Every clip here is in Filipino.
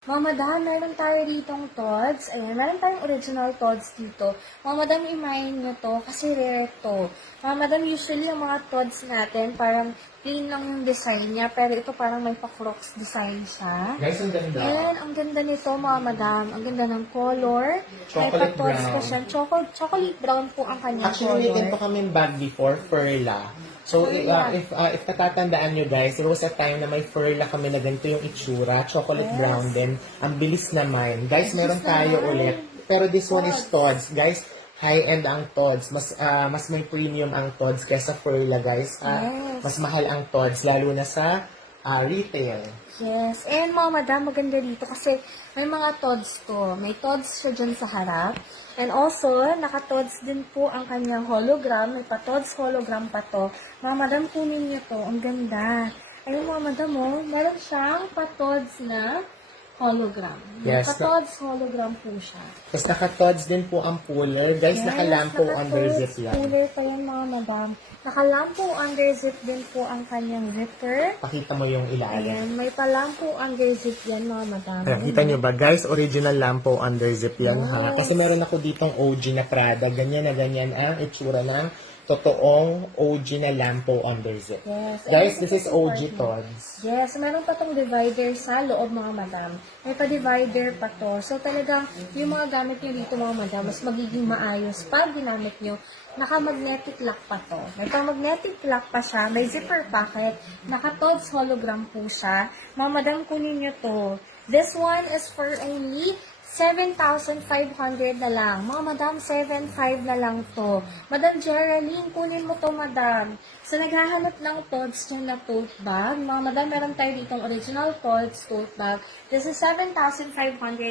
Mga madam, meron tayo ditong Tods. Ayan, meron tayong original Tods dito. Mga madam, imayin nyo to kasi rare to. Mga madam, usually yung mga Tods natin, parang plain lang yung design niya. Pero ito parang may pa-crocs design siya. Guys, ang ganda. Ayan, ang ganda nito mga madam. Ang ganda ng color. May Chocolate pa-Tods brown. ko siya. Chocolate brown po ang kanyang Actually, may color. ganito kami bag before, Furla. So, if natatandaan nyo guys, there was a time na may Furla kami na ganito yung itsura, chocolate brown din. Ang bilis naman. Guys, meron tayo ulit. Pero this one is Tods. Guys, high-end ang Tods. Mas may premium ang Tods kaysa Furla, guys. Mas mahal ang Tods, lalo na sa retail. Yes. And mga madam, maganda dito kasi may mga Tods to. May Tods siya dyan sa harap. And also, naka-Tods din po ang kanyang hologram. May pa-Tods hologram pa to. Mga madam, kunin niyo to. Ang ganda. Ayun mga madam, oh, meron siyang pa-Tods na hologram. Yes, Pa-Tods hologram po siya. Tapos naka-Tods din po ang puller. Guys, naka-lampo under zip yan. Cooler pa yan mga madam. Naka-lampo under zip din po ang kanyang zipper. Pakita mo yung ilalim. Ayan, may pa-lampo under zip yan mga madam. Ayan, kita nyo ba? Guys, original lampo under zip yan ha. Kasi meron ako ditong OG na Prada. Ganyan na ganyan ang itsura ng totoong OG na lampo under zip. Yes. Guys, this is OG Tods. Yes, meron pa tong divider sa loob mga madam. May pa-divider pa to. So talagang yung mga gamit nyo dito mga madam, mas magiging maayos pag ginamit nyo. Naka-magnetic lock pa to. May pa-magnetic lock pa siya. May zipper pocket. Naka-Tods hologram po siya. Mga madam, kunin nyo to. This one is for only 7,500 na lang. Mga madam, 7,500 na lang to. Madam Geraldine, kunin mo to, madam. So, naghahanap ng Tods yung na tote bag. Mga madam, meron tayo ditong original Tods tote bag. This is 7,500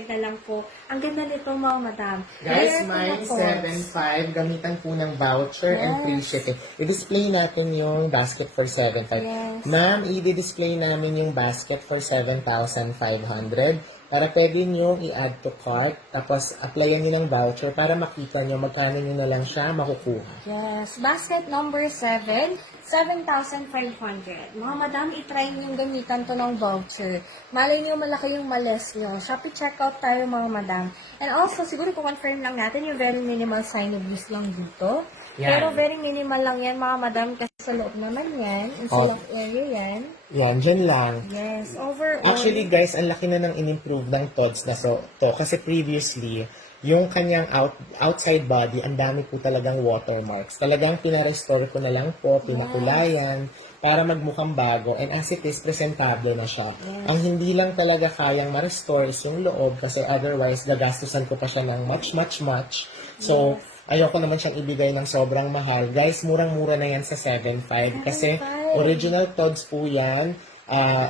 na lang po. Ang ganda nito, mga madam. Guys, Rare po na may Tods. 7.5. Gamitan po ng voucher and free shipping. I-display natin yung basket for 7.5. Yes. Ma'am, i-display namin yung basket for 7,500. Para pwede nyo i-add to cart, tapos applyan nyo ng voucher para makita nyo magkano nyo na lang siya makukuha. Yes. Basket number 7, 7,500. Mga madam, itry nyo gamitan to ng voucher. Malay nyo malaki yung males nyo. Shopee checkout tayo mga madam. And also, siguro confirm lang natin yung very minimal signables lang dito. Yan. Pero very minimal lang yan mga madam kasi sa loob naman yan. In sa loob area yan. Yan, dyan lang. Yes. Overall. Actually guys, ang laki na ng in-improve ng Tods na to. Kasi previously, yung kanyang outside body, ang dami po talagang watermarks. Talagang pinarestore ko na lang po, pinakulayan, para magmukhang bago. And as it is, presentable na siya. Ang hindi lang talaga kayang ma-restore is yung loob kasi otherwise, gagastusan ko pa siya ng much. So, ayoko naman siyang ibigay ng sobrang mahal. Guys, murang-mura na yan sa 7.5 kasi original Tods po yan.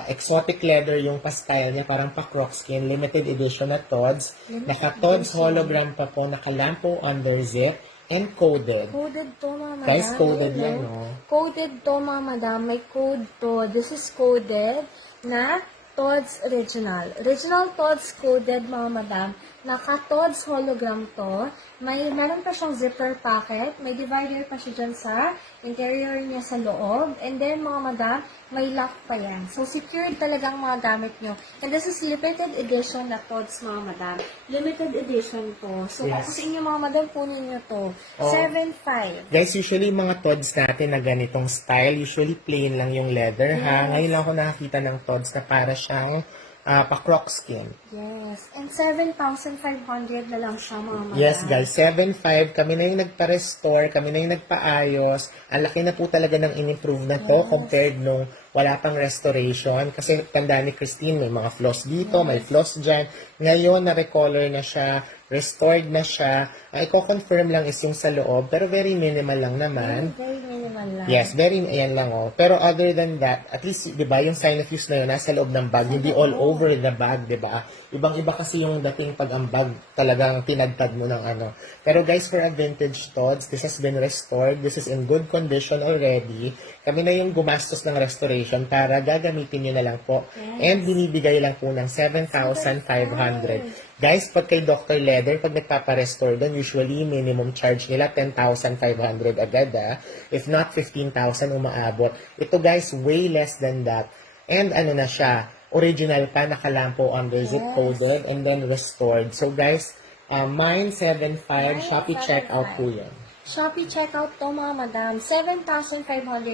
Exotic leather yung pa-style niya, parang pa-croc skin, limited edition na Tods. Naka-Tods hologram pa po, naka-lampo under zip, and coded. Coded to, mga madam. Guys, coded Ayun, yan, no? no? Coded to, mga madam. May code to. This is coded na Tods original. Original Tods coded, mga madam. Naka-Tods hologram to. Meron pa siyang zipper pocket. May divider pa siya dyan sa interior niya sa loob. And then, mga madam, may lock pa yan. So, secured talagang mga gamit nyo. And this is limited edition na Tods, mga madam. Limited edition to. So, Yes. kung sa inyo, mga madam, kunin nyo to. 7.5. Guys, usually mga Tods natin na ganitong style, usually plain lang yung leather, ha? Ngayon lang ako nakakita ng Tods na para siyang pa-croc skin. Yes. And 7,500 na lang siya, mga madam. Yes, guys, 7.5. Kami na yung nagpa-restore, kami na yung nagpa-ayos. Ang laki na po talaga ng in-improve na to compared nung wala pang restoration. Kasi tanda ni Christine, may mga floss dito, may floss dyan. Ngayon, na-recolor na siya, restored na siya. Ang i-confirm lang is yung sa loob, pero very minimal lang naman. Very minimal lang. Yes, very, ayan lang oh. Pero other than that, at least, di ba, yung sign of use na yun, nasa loob ng bag, hindi all over the bag, di ba? Ibang-iba kasi yung dating pag ang bag talagang tinadtad mo ng ano. Pero guys, for a vintage Tods, this has been restored. This is in good condition already. Kami na yung gumastos ng restoration para gagamitin nyo na lang po. And binibigay lang po ng 7,500. Guys, pag kay Dr. Leather, pag nagpapa-restore doon, usually minimum charge nila 10,500 agad. If not, 15,000 umaabot. Ito guys, way less than that. And ano na siya, original pa, nakalampo under zip Yes. coded, and then restored. So guys, mine 7.5, Shopee 9.75. checkout po yan. Shopee checkout to mga madam. 7,500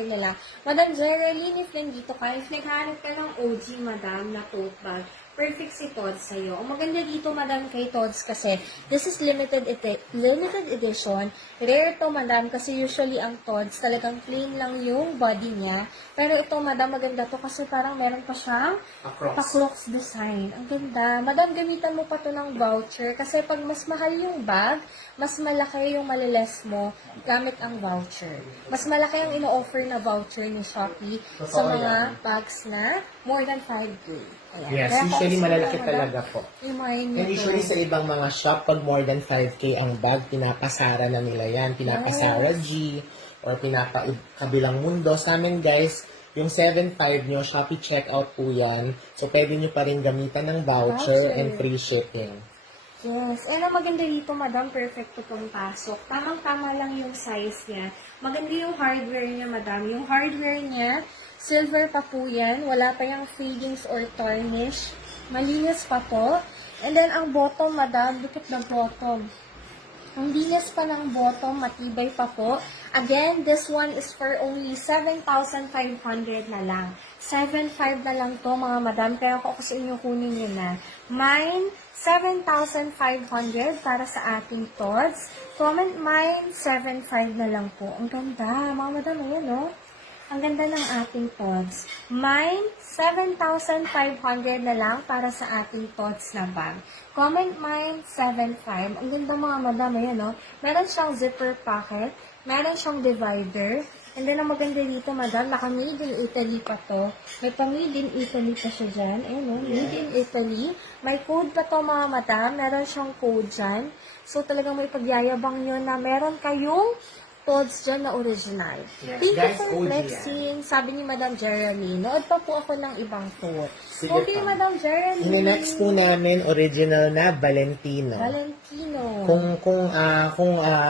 na lang. Madam Geraldine, if nandito ka, if naghanap ka ng OG madam na tote bag, perfect si Todds sa'yo. Ang maganda dito, madam, kay Todds kasi this is limited edition. Rare to, madam, kasi usually ang Todds talagang plain lang yung body niya. Pero ito, madam, maganda to kasi parang meron pa siyang pa-clocks design. Ang ganda. Madam, gamitan mo pa to ng voucher kasi pag mas mahal yung bag, mas malaki yung maliles mo gamit ang voucher. Mas malaki ang ino-offer na voucher ni Shopee sa mga bags na more than 5K. Ayan. Yes, Kaya usually kung malalaki gusto mo, talaga po. i-mine nyo And usually to. sa ibang mga shop, pag more than 5K ang bag, pinapasara na nila yan. Pinapasara G, or pinapakabilang mundo. Sa amin guys, yung 7.5 nyo, Shopee checkout po yan. So, pwede nyo pa rin gamitan ng voucher Voucher. and free shipping. Yes. And ang maganda dito, madam, perfect itong pasok. Tamang-tama lang yung size niya. Maganda yung hardware niya, madam. Yung hardware niya, silver pa po yan. Wala pa yung fadings or tarnish. Malinis pa po. And then, ang bottom, madam, look at the bottom. Ang linis pa ng bottom, matibay pa po. Again, this one is for only 7,500 na lang. 7,500 na lang to mga madam. Kaya ako sa inyo kunin nyo na. Mine, 7,500 para sa ating Todds. Comment mine, 7,500 na lang po. Ang ganda. Mga madam, ayan o. Ang ganda ng ating Todds. Mine, 7,500 na lang para sa ating Todds na bag. Comment mine, 7,500. Ang ganda mga madam, ayan o. Meron siyang zipper pocket. Meron siyang divider. And then, ang maganda dito, madam, naka-made in Italy pa to. May pa-made in Italy pa siya dyan. Ayun o, made in Italy. May code pa to, mga madam. Meron siyang code dyan. So, talagang may pagyayabang nyo na meron kayong Todds dyan na original. Yes, Thank you guys, for OG flexing. Sabi ni Madam Geraldine. Nood pa po ako ng ibang tour. Sige Okay, pa. Madam Geraldine. Ini-next po namin original na Valentino. Valentino. Kung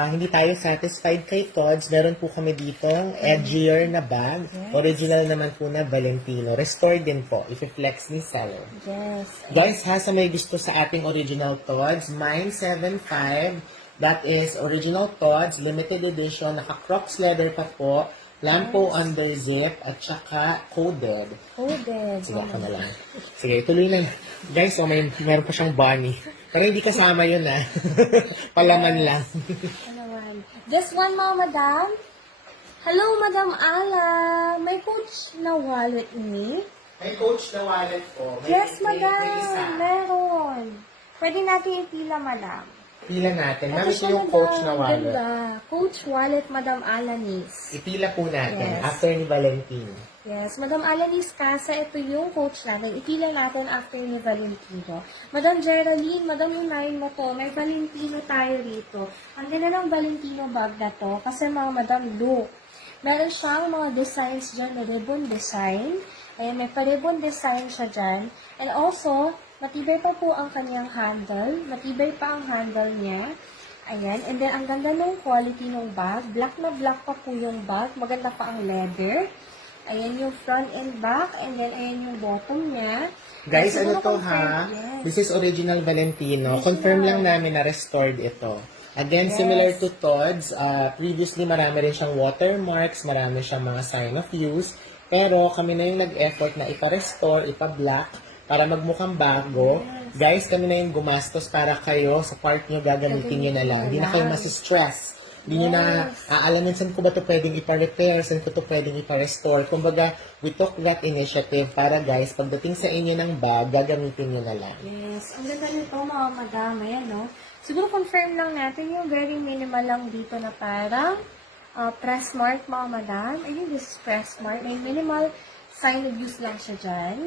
hindi tayo satisfied kay Todds, meron po kami dito edgier na bag. Original naman po na Valentino. Restored din po. If-flex ni seller. Yes. Guys, ha, sa may gusto sa ating original Todds, mine 7.5. That is original Todds, limited edition. Naka-Crocs leather pa po. Lampo under zip at saka coded. Coded. Sige, ako na lang. Sige, tuloy na. Guys, meron pa siyang bunny. Pero hindi kasama yun, ah. Palaman lang. Ano naman? This one, mga madam. Hello, Madam Ala. May coach na wallet ni? May coach na wallet po. Yes, madam. Meron. Pwede natin ipila, madam. Pila natin. Ito Mami siya, yung coach na madam. wallet. Ganda. Coach wallet, Madam Alanis. Ipila po natin Yes. after ni Valentine. Yes, Madam Alanis Casa, ito yung coach natin. Ipila natin after ni Valentino. Madam Geraldine, Madam Unahin mo to. May Valentino tayo rito. Ang ganda ng Valentino bag na to. Kasi mga madam, look. Meron siyang mga designs dyan na ribbon design. Ayan, may pa-ribbon design siya dyan. And also, matibay pa po ang kanyang handle. Matibay pa ang handle niya. Ayan. And then, ang ganda ng quality ng bag. Black na black pa po yung bag. Maganda pa ang leather. Ayan yung front and back. And then, ayan yung bottom niya. Guys, Siguro ano to confirm, ha? yes. This is original Valentino. Original. Confirm lang namin na restored ito. Again, Yes. similar to Todds, previously marami rin siyang watermarks, marami siyang mga sign of use. Pero kami na yung nag-effort na ipa-restore, ipa-black, para magmukhang bago. Guys, kami na yung gumastos para kayo sa part nyo gagamitin nyo na lang. Hindi na kayo masistress. Hindi nyo na aalamin saan ko ba ito pwedeng ipa-repair, saan ko ito pwedeng ipa-restore. Kumbaga, we took that initiative para guys, pagdating sa inyo ng bag, gagamitin nyo na lang. Yes. Ang ganda nito, mga madam. Ayan, no? Siguro confirm lang natin yung very minimal lang dito na parang press mark, mga madam. Ayun, this is press mark. May minimal sign of use lang siya dyan.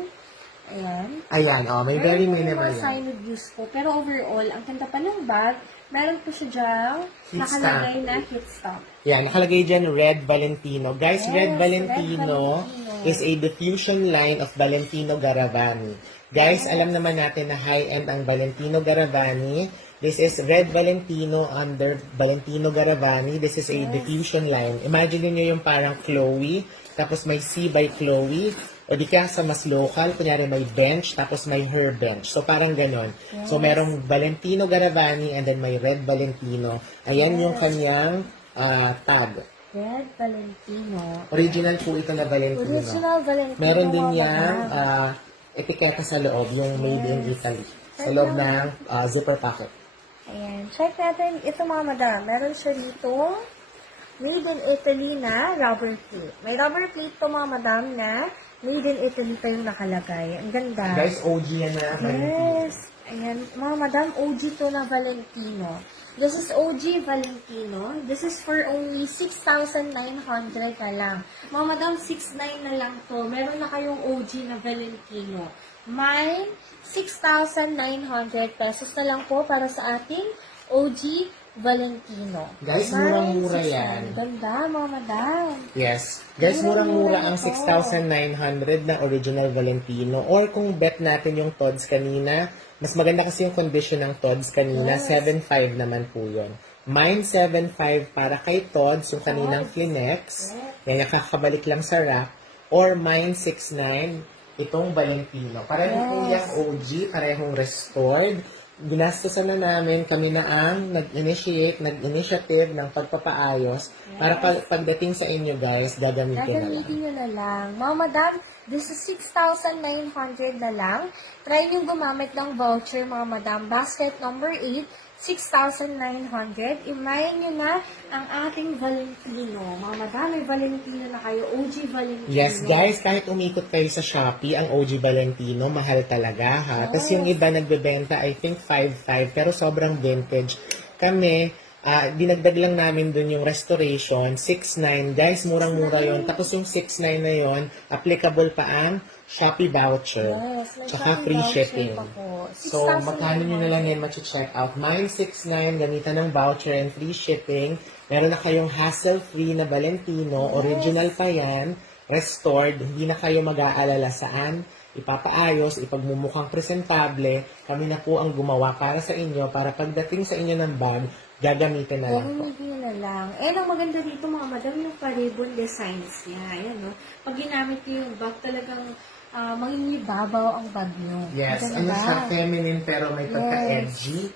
Ayan. Ayan, may very minimal yan. sign of use po. Pero overall, ang ganda pa ng bag, meron po siya dyang Hit nakalagay na hit stamp. Yan, nakalagay dyan Red Valentino. Guys, Yes, Red Red Valentino Valentino. is a diffusion line of Valentino Garavani. Guys, alam naman natin na high-end ang Valentino Garavani. This is Red Valentino under Valentino Garavani. This is a diffusion line. Imagine niyo yung parang Chloe, tapos may C by Chloe. O di kaya sa mas local, kunyari may bench, tapos may her bench. So parang ganon. So merong Valentino Garavani and then may Red Valentino. Ayan yung kanyang tag. Red Valentino. Original po ito na Valentino. Original Valentino. Meron din mga yan madam. etiketa sa loob, yung made in Italy. Sa loob ng zipper pocket. Ayan. Check natin. Ito mga madam. Meron siya dito. Made in Italy na rubber plate. May rubber plate to mga madam na Made in Italy pa yung nakalagay. Ang ganda. Guys, OG yan na Valentino. Yes. Ayan. Mga madam, OG to na Valentino. This is OG Valentino. This is for only 6,900 na lang. Mga madam, 6,900 na lang to. Meron na kayong OG na Valentino. Mine, 6,900 pesos na lang po para sa ating OG Valentino. Guys, murang-mura yan. Ganda, mga madam. Yes. Guys, murang-mura ang ito. 6,900 na original Valentino. Or kung bet natin yung Tods kanina, mas maganda kasi yung condition ng Tods kanina. Yes. 7.5 naman po yun. Mine 7.5 para kay Tods, yung kaninang Kleenex. Yan, yung kakabalik lang sa rack. Or mine 6.9, itong Valentino. Parehong po yung OG, parehong restored. Ginastosan na namin, kami na ang nag-initiative ng pagpapaayos para pagdating sa inyo guys, gagamitin na lang. Gagamitin nyo na lang. Mga madam, this is 6,900 na lang. Try nyo gumamit ng voucher, mga madam. Basket number 8, 6,900. Imayin nyo na ang ating Valentino. Mga madam, may Valentino na kayo. OG Valentino. Yes guys, kahit umikot kayo sa Shopee, ang OG Valentino, mahal talaga ha. Tapos yung iba nagbebenta, I think 5.5, pero sobrang vintage. Kami, dinagdag lang namin dun yung restoration, 6.9. Guys, murang-mura yon. Tapos yung 6.9 na yon, applicable pa ang Shopee voucher. Yes, may Tsaka Shopee free voucher shipping. pa po. So, magkano nyo na lang yan check out. Mine 6.9, gamitan ng voucher and free shipping. Meron na kayong hassle-free na Valentino. Original pa yan. Restored. Hindi na kayo mag-aalala saan ipapaayos, ipagmumukhang presentable. Kami na po ang gumawa para sa inyo, para pagdating sa inyo ng bag, gagamitin na lang po. Gagamitin nyo na lang. Eh, ang maganda dito mga madam, yung pa-ribbon designs niya. Ayan, no? Pag ginamit nyo yung bag, talagang mangingibabaw ang bag nyo. Yes, Maganda. ano siya, feminine pero may pagka-edgy.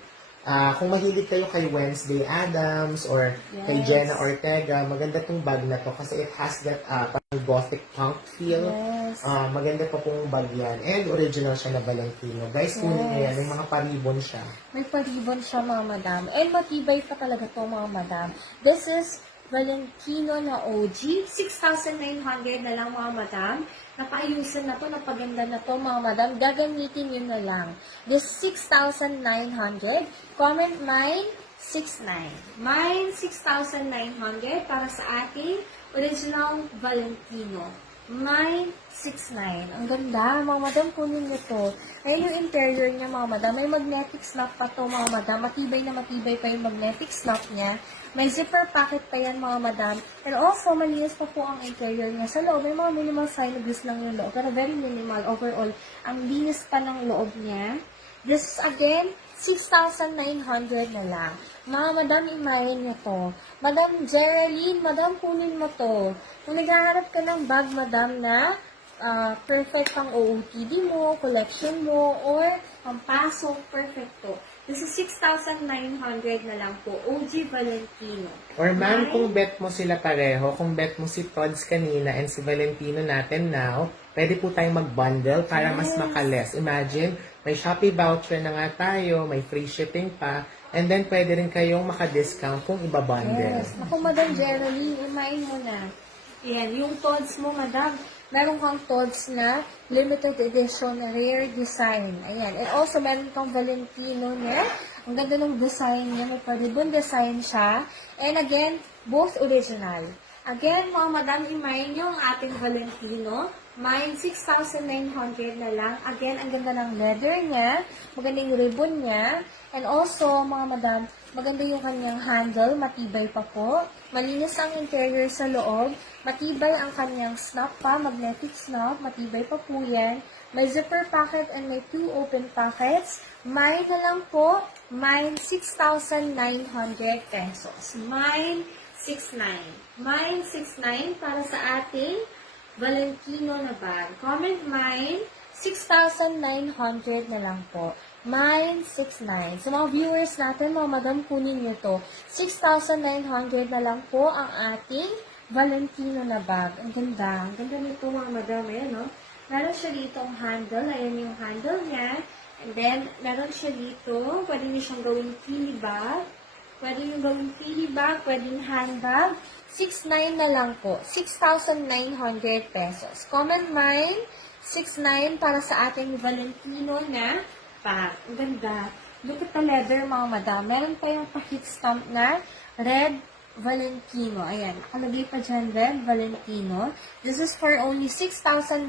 Kung mahilig kayo kay Wednesday Addams or kay Yes. Jenna Ortega, maganda tong bag na to kasi it has that parang gothic punk feel. Yes. Maganda pa pong bag yan. And original siya na Valentino. Guys, kunin niyo yan. May mga paribon siya. May pa-ribbon siya mga madam. And matibay pa talaga to mga madam. This is Valentino na OG. 6,900 na lang mga madam. Napaayusan na to, napaganda na to mga madam. Gagamitin yun na lang. This 6,900. Comment mine 6,900. Mine 6,900 para sa ating original Valentino. Mine 6,900. Ang ganda, mga madam, kunin nyo to. Ayun yung interior niya, mga madam. May magnetic snap pa to, mga madam. Matibay na matibay pa yung magnetic snap niya. May zipper pocket pa yan, mga madam. And also, malinis pa po ang interior niya. Sa loob, may mga minimal signage lang yung loob. Pero very minimal overall. Ang linis pa ng loob niya. This is again, 6,900 na lang. Mga madam, imayin nyo to. Madam Geraldine, madam, kunin mo to. Kung naghaharap ka ng bag, madam, na perfect pang OOTD mo, collection mo, or pampasok, perfect to. This is 6,900 na lang po. OG Valentino. Or ma'am, kung bet mo sila pareho, kung bet mo si Tods kanina and si Valentino natin now, pwede po tayong mag-bundle para mas makales. Imagine, may Shopee voucher na nga tayo, may free shipping pa, and then pwede rin kayong maka-discount kung iba-bundle. Yes. Ako, Madam Geraldine, imayin mo na. Yan, yung Tods mo, Madam, meron kang Tods na limited edition rare design. Ayan. And also, meron kang Valentino niya. Ang ganda ng design niya. May pa-ribbon design siya. And again, both original. Again, mga madam, imayin nyo ang ating Valentino. Mine, 6,900 na lang. Again, ang ganda ng leather niya. Maganda yung ribbon niya. And also, mga madam, maganda yung kanyang handle. Matibay pa po. Malinis ang interior sa loob. Matibay ang kanyang snap pa. Magnetic snap. Matibay pa po yan. May zipper pocket and may 2 open pockets. Mine na lang po. Mine, 6,900 pesos. Mine, 6,900. Mine, 6,900 para sa ating Valentino na bag. Comment mine, 6,900 na lang po. Mine, 6,900. Sa mga viewers natin, mga madam, kunin nyo to. 6,900 na lang po ang ating Valentino na bag. Ang ganda. Ang ganda nito, mga madam. Ayan, no? Meron siya dito ang handle. Ayan yung handle niya. And then, meron siya dito. Pwede niyo siyang gawing pili bag. Pwede niyo gawing pili bag. Pwede yung handbag. 6,900 na lang po. 6,900 pesos. Comment mine, 6,900 para sa ating Valentino na bag. Ang ganda. Look at the leather, mga madam. Meron pa yung pa-hit stamp na red Valentino. Ayan. Nakalagay pa dyan, red Valentino. This is for only 6,900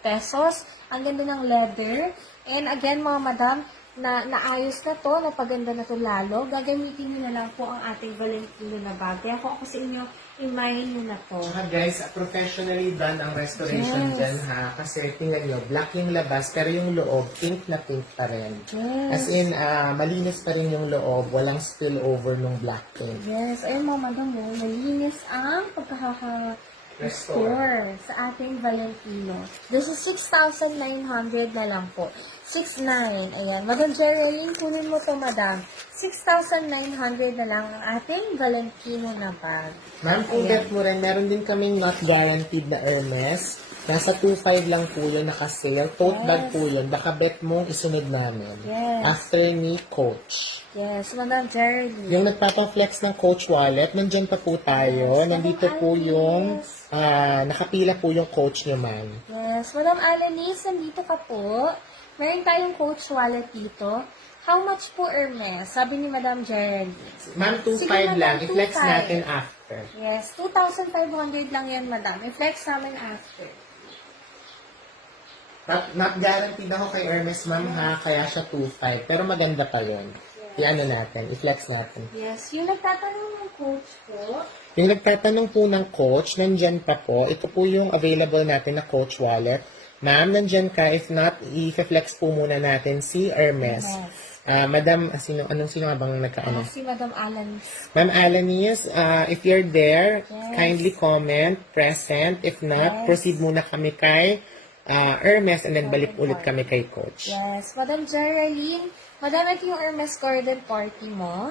pesos. Ang ganda ng leather. And again, mga madam, naayos na to, napaganda na to lalo. Gagamitin nyo na lang po ang ating Valentino na bag. Kaya kung ako sa inyo, imahin nyo na to. Tsaka guys, professionally done ang restoration Yes. dyan ha. Kasi tingnan nyo, black yung labas, pero yung loob, pink na pink pa rin. Yes. As in, malinis pa rin yung loob, walang spillover nung black paint. Yes. Ayun, mga madam, malinis ang pagkaka-restore sa ating Valentino. This is 6,900 na lang po. 6,900. Ayan. Madam Geraldine, kunin mo to, madam. 6,900 na lang ang ating Valentino na bag. Ma'am, kung bet mo rin, meron din kaming not guaranteed na Hermes. Nasa 2.5 lang po yun, naka-sale. Tote bag po yun. Baka bet mong isunod namin. Yes. After ni Coach. Yes, Madam Geraldine. Yung nagpapa-flex ng Coach wallet, nandyan pa po tayo. Yes, Nandito Madam po yung, Alice. nakapila po yung Coach niyo, ma'am. Yes, Madam Alanis, nandito ka po. Meron tayong Coach wallet dito. How much po, Hermes? Sabi ni Madam Geraldine. Ma'am, Sige, 2.5 lang. Madam, I-flex 2.5. natin after. Yes, 2,500 lang yan, Madam. I-flex namin after. Not guaranteed ako kay Hermes, ma'am, ha? Kaya siya 2.5. Pero maganda pa yun. I-ano natin, i-flex natin. Yes, yung nagtatanong ng Coach po. Yung nagtatanong po ng Coach, nandyan pa po. Ito po yung available natin na Coach wallet. Ma'am, nandyan ka. If not, i-flex po muna natin si Hermes. Madam, anong sino nga bang nagkaano? Si Madam Alanis. Ma'am Alanis, if you're there, Yes. kindly comment, present. If not, Yes. proceed muna kami kay Hermes and then balik ulit kami kay Coach. Yes, Madam Geraldine. Madam, ito yung Hermes Garden Party mo.